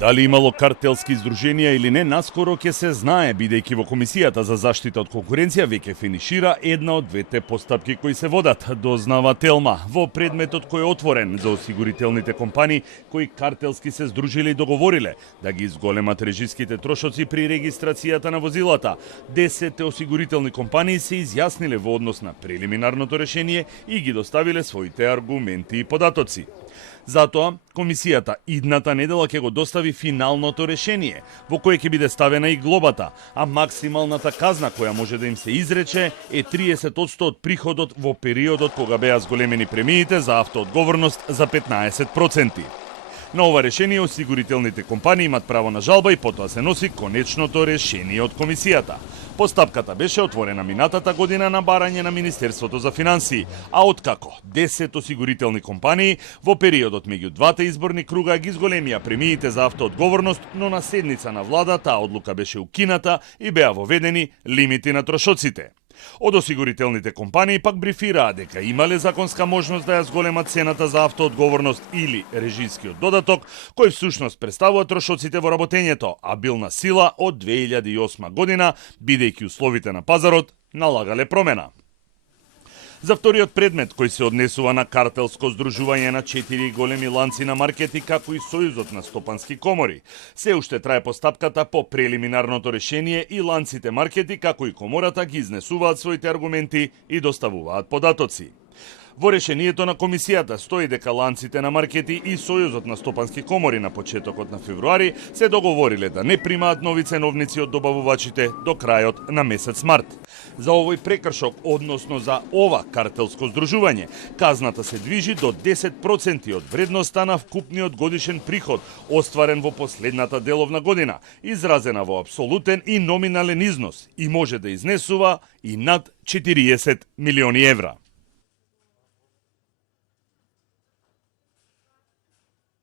Дали имало картелски издруженија или не, наскоро ќе се знае, бидејќи во Комисијата за заштита од конкуренција веќе финишира една од двете постапки кои се водат, дознава Телма, во предметот кој е отворен за осигурителните компании кои картелски се здружиле и договориле да ги изголемат режиските трошоци при регистрацијата на возилата. 10 осигурителни компании се изјасниле во однос на прелиминарното решение и ги доставиле своите аргументи и податоци. Затоа, Комисијата идната недела ќе го достави финалното решение, во кое ќе биде ставена и глобата, а максималната казна која може да им се изрече е 30% од приходот во периодот кога беа зголемени премиите за автоодговорност за 15%. На ова решение осигурителните компании имат право на жалба и потоа се носи конечното решение од Комисијата. Постапката беше отворена минатата година на барање на Министерството за финансии, а откако 10 осигурителни компании во периодот меѓу двата изборни круга ги зголемија премиите за автоодговорност, но на седница на влада таа одлука беше укината и беа воведени лимити на трошоците. Од осигурителните компании пак брифираа дека имале законска можност да ја зголемат цената за автоодговорност или режискиот додаток, кој всушност представува трошоците во работењето, а бил на сила од 2008 година, бидејќи условите на пазарот налагале промена. За вториот предмет кој се однесува на картелско здружување на 4 големи ланци на маркети како и Сојузот на стопански комори, се уште трае постапката по прелиминарното решение и ланците маркети како и комората ги изнесуваат своите аргументи и доставуваат податоци. Во решението на Комисијата стои дека ланците на маркети и Сојузот на стопански комори на почетокот на февруари се договориле да не примаат нови ценовници од добавувачите до крајот на месец март. За овој прекршок, односно за ова картелско здружување, казната се движи до 10% од вредноста на вкупниот годишен приход, остварен во последната деловна година, изразена во апсолутен и номинален износ и може да изнесува и над 40 милиони евра.